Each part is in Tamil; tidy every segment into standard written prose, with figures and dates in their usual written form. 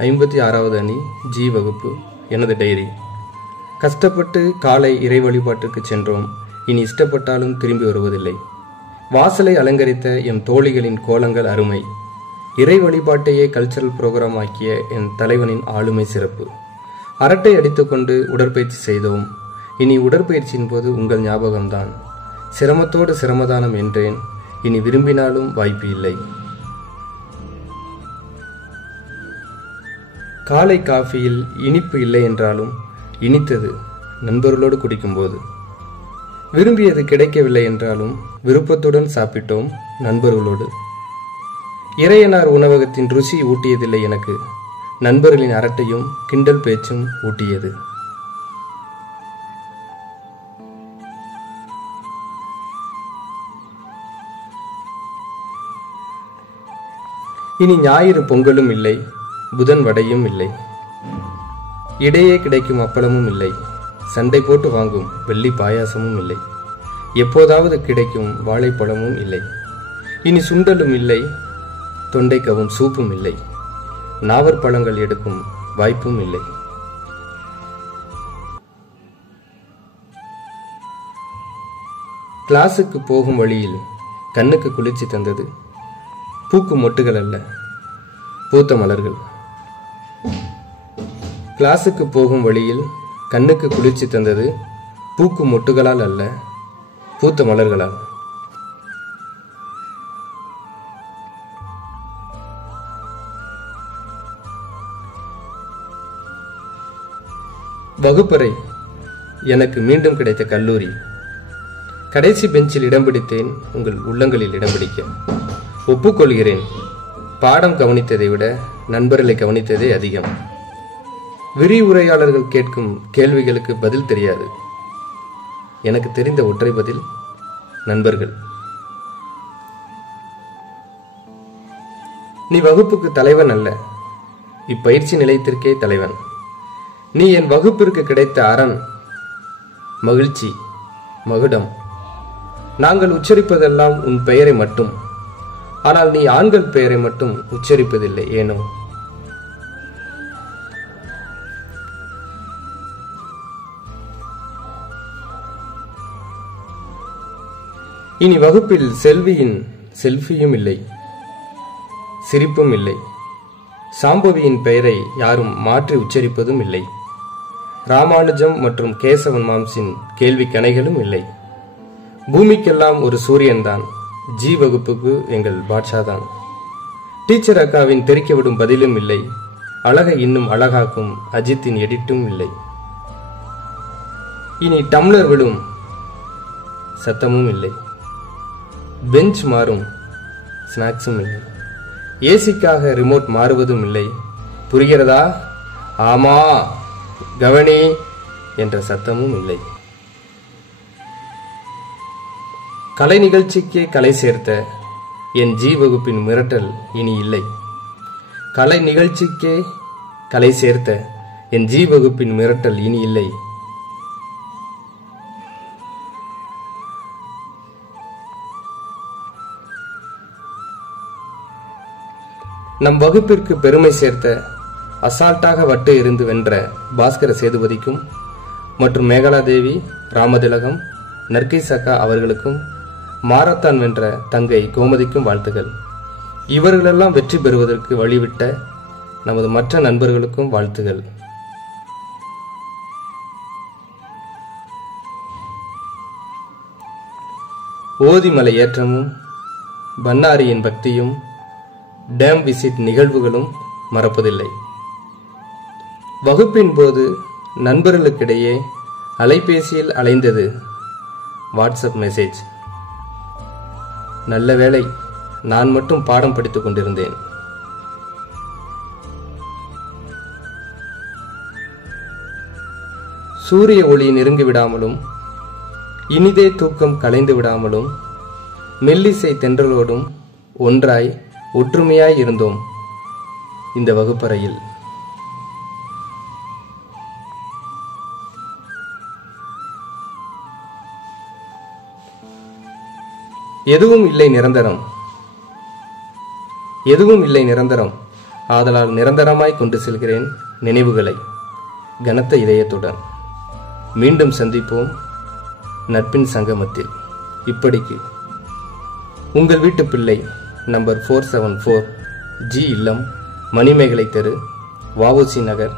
56வது அணி ஜி வகுப்பு. எனது டைரி. கஷ்டப்பட்டு காலை இறை வழிபாட்டுக்கு சென்றோம். இனி இஷ்டப்பட்டாலும் திரும்பி வருவதில்லை. வாசலை அலங்கரித்த எம் தோழிகளின் கோலங்கள் அருமை. இறை வழிபாட்டையே கல்ச்சரல் புரோகிராம் ஆக்கிய என் தலைவனின் ஆளுமை சிறப்பு. அரட்டை அடித்துக்கொண்டு உடற்பயிற்சி செய்தோம். இனி உடற்பயிற்சியின் போது உங்கள் ஞாபகம்தான். சிரமத்தோடு சிரமதானம் என்றேன். இனி விரும்பினாலும் வாய்ப்பு இல்லை. காலை காஃபியில் இனிப்பு இல்லை என்றாலும் இனித்தது நண்பர்களோடு குடிக்கும்போது. விரும்பியது கிடைக்கவில்லை என்றாலும் விருப்பத்துடன் சாப்பிட்டோம் நண்பர்களோடு. இறையனார் உணவகத்தின் ருசி ஊட்டியதில்லை எனக்கு. நண்பர்களின் அரட்டையும் கிண்டல் பேச்சும் ஊட்டியது. இனி ஞாயிறு பொங்கலும் இல்லை, புதன் வடையும் இல்லை, இடையே கிடைக்கும் அப்பளமும் இல்லை, சண்டை போட்டு வாங்கும் வெள்ளி பாயாசமும் இல்லை, எப்போதாவது கிடைக்கும் வாழைப்பழமும் இல்லை. இனி சுண்டலும் இல்லை, தொண்டைக்கவும் சூப்பும் இல்லை, நாவற்பழங்கள் எடுக்கும் வாய்ப்பும் இல்லை. கிளாஸுக்கு போகும் வழியில் கண்ணுக்கு குளிர்ச்சி தந்தது பூக்கும் மொட்டுகள் அல்ல, பூத்த மலர்கள். கிளாஸுக்கு போகும் வழியில் கண்ணுக்கு குளிர்ச்சி தந்தது பூக்கும் மொட்டுகளால் அல்ல, பூத்த மலர்களால். வகுப்பறை எனக்கு மீண்டும் கிடைத்த கல்லூரி. கடைசி பெஞ்சில் இடம் பிடித்தேன், உங்கள் உள்ளங்களில் இடம் பிடிக்க. ஒப்புக்கொள்கிறேன், பாடம் கவனித்ததை விட நண்பர்களை கவனித்ததே அதிகம். விரிவுரையாளர்கள் கேட்கும் கேள்விகளுக்கு பதில் தெரியாது. எனக்கு தெரிந்த ஒற்றை பதில் நண்பர்கள். நீ வகுப்புக்கு தலைவன் அல்ல, இப்பயிற்சி நிலையத்திற்கே தலைவன். நீ என் வகுப்பிற்கு கிடைத்த அரண், மகிழ்ச்சி, மகுடம். நாங்கள் உச்சரிப்பதெல்லாம் உன் பெயரை மட்டும். ஆனால் நீ ஆண்கள் பெயரை மட்டும் உச்சரிப்பதில்லை, ஏனோ? இனி வகுப்பில் செல்வியின் செல்ஃபியும் இல்லை, சிரிப்பும் இல்லை. சாம்பவியின் பெயரை யாரும் மாற்றி உச்சரிப்பதும் இல்லை. ராமானுஜம் மற்றும் கேசவன் மாம்சின் கேள்வி கணைகளும் இல்லை. பூமிக்கெல்லாம் ஒரு சூரியன்தான். ஜி வகுப்புக்கு எங்கள் பாட்ஷாதான். டீச்சர் அக்காவின் தெரிக்க விடும் பதிலும் இல்லை. அழகை இன்னும் அழகாக்கும் அஜித்தின் எடிட்டும் இல்லை. இனி டம்ளர் விடும் சத்தமும் இல்லை. பெஞ்ச் மாறும் ஸ்நாக்ஸும் இல்லை. ஏசிக்காக ரிமோட் மாறுவதும் இல்லை. புரிகிறதா? ஆமா கவனி என்ற சத்தமும் இல்லை. கலை நிகழ்ச்சிக்கே கலை சேர்த்த என் ஜி வகுப்பின் மிரட்டல் இனி இல்லை. கலை நிகழ்ச்சிக்கே கலை சேர்த்த என் ஜி வகுப்பின் மிரட்டல் இனி இல்லை. நம் வகுப்பிற்கு பெருமை சேர்த்த, அசால்ட்டாக வட்டு எறிந்து வென்ற பாஸ்கர சேதுபதிக்கும் மற்றும் மேகலாதேவி, ராமதிலகம், நர்கீஸ் அக்கா அவர்களுக்கும் மாரத்தான் வென்ற தங்கை கோமதிக்கும் வாழ்த்துகள். இவர்களெல்லாம் வெற்றி பெறுவதற்கு வழிவிட்ட நமது மற்ற நண்பர்களுக்கும் வாழ்த்துகள். ஓதிமலை ஏற்றமும் பன்னாரியின் பக்தியும் டேம் விசிட் நிகழ்வுகளும் மறப்பதில்லை. வகுப்பின் போது நண்பர்களுக்கிடையே அலைபேசியில் அலைந்தது வாட்ஸ்அப் மெசேஜ். நல்ல வேளை நான் மட்டும் பாடம் படித்துக் கொண்டிருந்தேன். சூரிய ஒளி நெருங்கி விடாமலும் இனிதே தூக்கம் கலைந்து விடாமலும் மெல்லிசை தென்றலோடும் ஒன்றாய் ஒற்றுமையாய் இருந்தோம் இந்த வகுப்பறையில். எதுவும் இல்லை நிரந்தரம், எதுவும் இல்லை நிரந்தரம். ஆதலால் நிரந்தரமாய் கொண்டு செல்கிறேன் நினைவுகளை கனத்த இதயத்துடன். மீண்டும் சந்திப்போம் நட்பின் சங்கமத்தில். இப்படிக்கு உங்கள் வீட்டு பிள்ளை, நம்பர் 474, ஜி இல்லம், மணிமேகலை தெரு, வஉசி நகர்,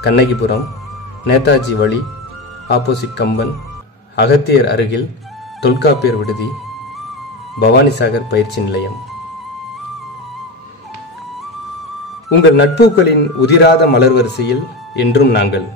கண்ணகிபுரம், நேதாஜி வழி, ஆப்போசிட் கம்பன், அகத்தியர் அருகில், தொல்காப்பியர் விடுதி, பவானிசாகர் பயிற்சி நிலையம். உங்கள் நட்புகளின் உதிராத மலர் வரிசையில் என்றும் நாங்கள்.